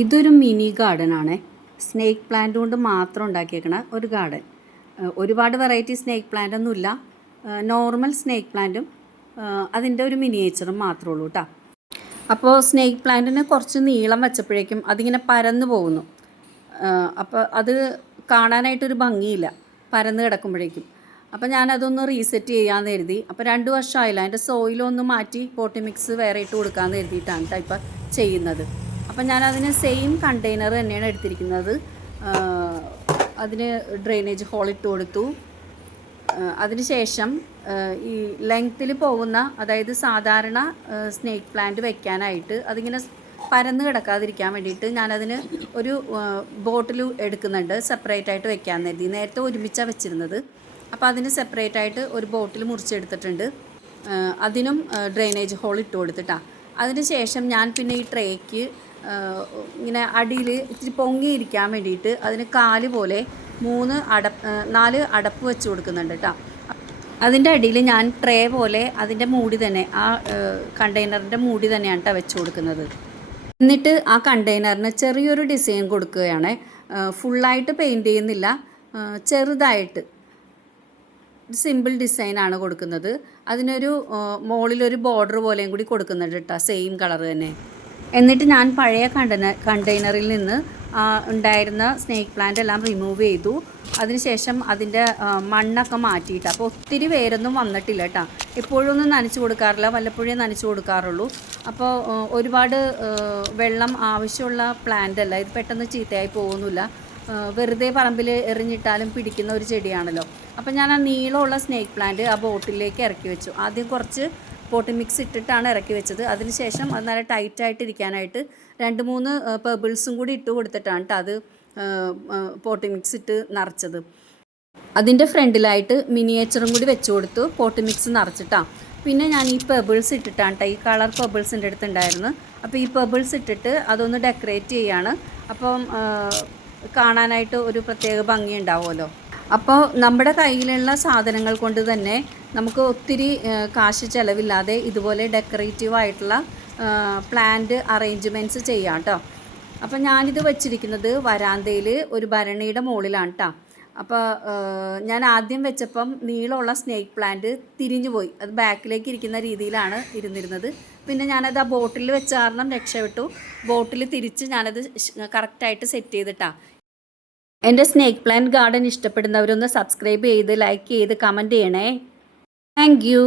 ഇതൊരു mini ഗാർഡനാണ്. Snake plant കൊണ്ട് മാത്രം ഉണ്ടാക്കിയേക്കണ ഒരു ഗാർഡൻ. ഒരുപാട് വെറൈറ്റി സ്നേക്ക് പ്ലാന്റ് ഒന്നുമില്ല. നോർമൽ സ്നേക്ക് പ്ലാന്റും അതിൻ്റെ ഒരു മിനിയേച്ചറും മാത്രമേ ഉള്ളൂ കേട്ടോ. അപ്പോൾ സ്നേക്ക് പ്ലാന്റിന് കുറച്ച് നീളം വെച്ചപ്പോഴേക്കും അതിങ്ങനെ പരന്നു പോകുന്നു. അപ്പോൾ അത് കാണാനായിട്ടൊരു ഭംഗിയില്ല പരന്ന് കിടക്കുമ്പോഴേക്കും. അപ്പോൾ ഞാനതൊന്ന് റീസെറ്റ് ചെയ്യാമെന്ന് കരുതി. അപ്പോൾ 2 വർഷമായില്ല, അതിൻ്റെ സോയിലൊന്ന് മാറ്റി പോട്ടി മിക്സ് വേറെ ഇട്ട് കൊടുക്കാമെന്ന് കരുതിയിട്ടാണ് കേട്ടോ ഇപ്പോൾ ചെയ്യുന്നത്. അപ്പം ഞാനതിന് സെയിം കണ്ടെയ്നർ തന്നെയാണ് എടുത്തിരിക്കുന്നത്. അതിന് ഡ്രെയിനേജ് ഹോൾ ഇട്ട് കൊടുത്തു. അതിനുശേഷം ഈ ലെങ്ത്തിൽ പോകുന്ന, അതായത് സാധാരണ സ്നേക്ക് പ്ലാന്റ് വെക്കാനായിട്ട് അതിങ്ങനെ പരന്ന് കിടക്കാതിരിക്കാൻ വേണ്ടിയിട്ട് ഞാനതിന് ഒരു ബോട്ടിൽ എടുക്കുന്നുണ്ട്, സെപ്പറേറ്റ് ആയിട്ട് വെക്കാൻ കരുതി. നേരത്തെ ഒരുമിച്ചാണ് വെച്ചിരുന്നത്. അപ്പോൾ അതിന് സെപ്പറേറ്റ് ആയിട്ട് ഒരു ബോട്ടിൽ മുറിച്ചെടുത്തിട്ടുണ്ട്. അതിനും ഡ്രെയിനേജ് ഹോൾ ഇട്ട് കൊടുത്തിട്ടാണ്. അതിന് ശേഷം ഞാൻ പിന്നെ ഈ ട്രേക്ക് ഇങ്ങനെ അടിയിൽ ഇത്തിരി പൊങ്ങിയിരിക്കാൻ വേണ്ടിയിട്ട് അതിന് കാല് പോലെ 4 അടപ്പ് വെച്ച് കൊടുക്കുന്നുണ്ട് കേട്ടോ. അതിൻ്റെ അടിയിൽ ഞാൻ ട്രേ പോലെ അതിൻ്റെ മൂടി തന്നെ, ആ കണ്ടെയ്നറിൻ്റെ മൂടി തന്നെയാണ് കേട്ടോ വെച്ച് കൊടുക്കുന്നത്. എന്നിട്ട് ആ കണ്ടെയ്നറിന് ചെറിയൊരു ഡിസൈൻ കൊടുക്കുകയാണ്. ഫുള്ളായിട്ട് പെയിൻറ്റ് ചെയ്യുന്നില്ല, ചെറുതായിട്ട് സിമ്പിൾ ഡിസൈനാണ് കൊടുക്കുന്നത്. അതിനൊരു മുകളിലൊരു ബോർഡർ പോലെയും കൂടി കൊടുക്കുന്നുണ്ട് കേട്ടോ, സെയിം കളർ തന്നെ. എന്നിട്ട് ഞാൻ പഴയ കണ്ടെയ്നറിൽ നിന്ന് ഉണ്ടായിരുന്ന സ്നേക്ക് പ്ലാന്റ് എല്ലാം റിമൂവ് ചെയ്തു. അതിനുശേഷം അതിൻ്റെ മണ്ണൊക്കെ മാറ്റിയിട്ട്, അപ്പോൾ ഒത്തിരി വേരൊന്നും വന്നിട്ടില്ല കേട്ടോ. എപ്പോഴൊന്നും നനച്ച് കൊടുക്കാറില്ല, വല്ലപ്പോഴേ നനച്ച് കൊടുക്കാറുള്ളൂ. അപ്പോൾ ഒരുപാട് വെള്ളം ആവശ്യമുള്ള പ്ലാന്റ് അല്ല ഇത്, പെട്ടെന്ന് ചീത്തയായി പോകുന്നില്ല. വെറുതെ പറമ്പിൽ എറിഞ്ഞിട്ടാലും പിടിക്കുന്ന ഒരു ചെടിയാണല്ലോ. അപ്പോൾ ഞാൻ ആ നീളമുള്ള സ്നേക്ക് പ്ലാന്റ് ആ ബോട്ടിലേക്ക് ഇറക്കി വെച്ചു. ആദ്യം കുറച്ച് പോട്ടി മിക്സ് ഇട്ടിട്ടാണ് ഇറക്കി വെച്ചത്. അതിനുശേഷം അത് നല്ല ടൈറ്റായിട്ടിരിക്കാനായിട്ട് 2-3 പെബിൾസും കൂടി ഇട്ട് കൊടുത്തിട്ടാണ് കേട്ടോ അത് പോട്ടി മിക്സ് ഇട്ട് നിറച്ചത്. അതിൻ്റെ ഫ്രണ്ടിലായിട്ട് മിനിയേച്ചറും കൂടി വെച്ച് കൊടുത്തു, പോട്ടി മിക്സ് നിറച്ചിട്ടാണ്. പിന്നെ ഞാൻ ഈ പെബിൾസ് ഇട്ടിട്ടാണ് കേട്ടോ, ഈ കളർ പെബിൾസിൻ്റെ അടുത്ത് ഉണ്ടായിരുന്നു. അപ്പോൾ ഈ പെബിൾസ് ഇട്ടിട്ട് അതൊന്ന് ഡെക്കറേറ്റ് ചെയ്യാണ്. അപ്പം കാണാനായിട്ട് ഒരു പ്രത്യേക ഭംഗി ഉണ്ടാവുമല്ലോ. അപ്പോൾ നമ്മുടെ കയ്യിലുള്ള സാധനങ്ങൾ കൊണ്ട് തന്നെ നമുക്ക് ഒത്തിരി കാശ് ചിലവില്ലാതെ ഇതുപോലെ ഡെക്കറേറ്റീവ് ആയിട്ടുള്ള പ്ലാന്റ് അറേഞ്ച്മെൻറ്റ്സ് ചെയ്യാം കേട്ടോ. അപ്പോൾ ഞാനിത് വെച്ചിരിക്കുന്നത് വരാന്തയിൽ ഒരു ഭരണിയുടെ മുകളിലാണ് കേട്ടോ. അപ്പോൾ ഞാൻ ആദ്യം വെച്ചപ്പം നീളമുള്ള സ്നേക്ക് പ്ലാന്റ് തിരിഞ്ഞു പോയി, അത് ബാക്കിലേക്ക് ഇരിക്കുന്ന രീതിയിലാണ് ഇരുന്നിരുന്നത്. പിന്നെ ഞാനത് ആ ബോട്ടിൽ വെച്ച കാരണം രക്ഷപ്പെട്ടു. ബോട്ടിൽ തിരിച്ച് ഞാനത് കറക്റ്റായിട്ട് സെറ്റ് ചെയ്തിട്ടാണ്. എൻ്റെ സ്നേക്ക് പ്ലാന്റ് ഗാർഡൻ ഇഷ്ടപ്പെടുന്നവരൊന്ന് സബ്സ്ക്രൈബ് ചെയ്ത്, ലൈക്ക് ചെയ്ത്, കമൻറ്റ് ചെയ്യണേ. Thank you.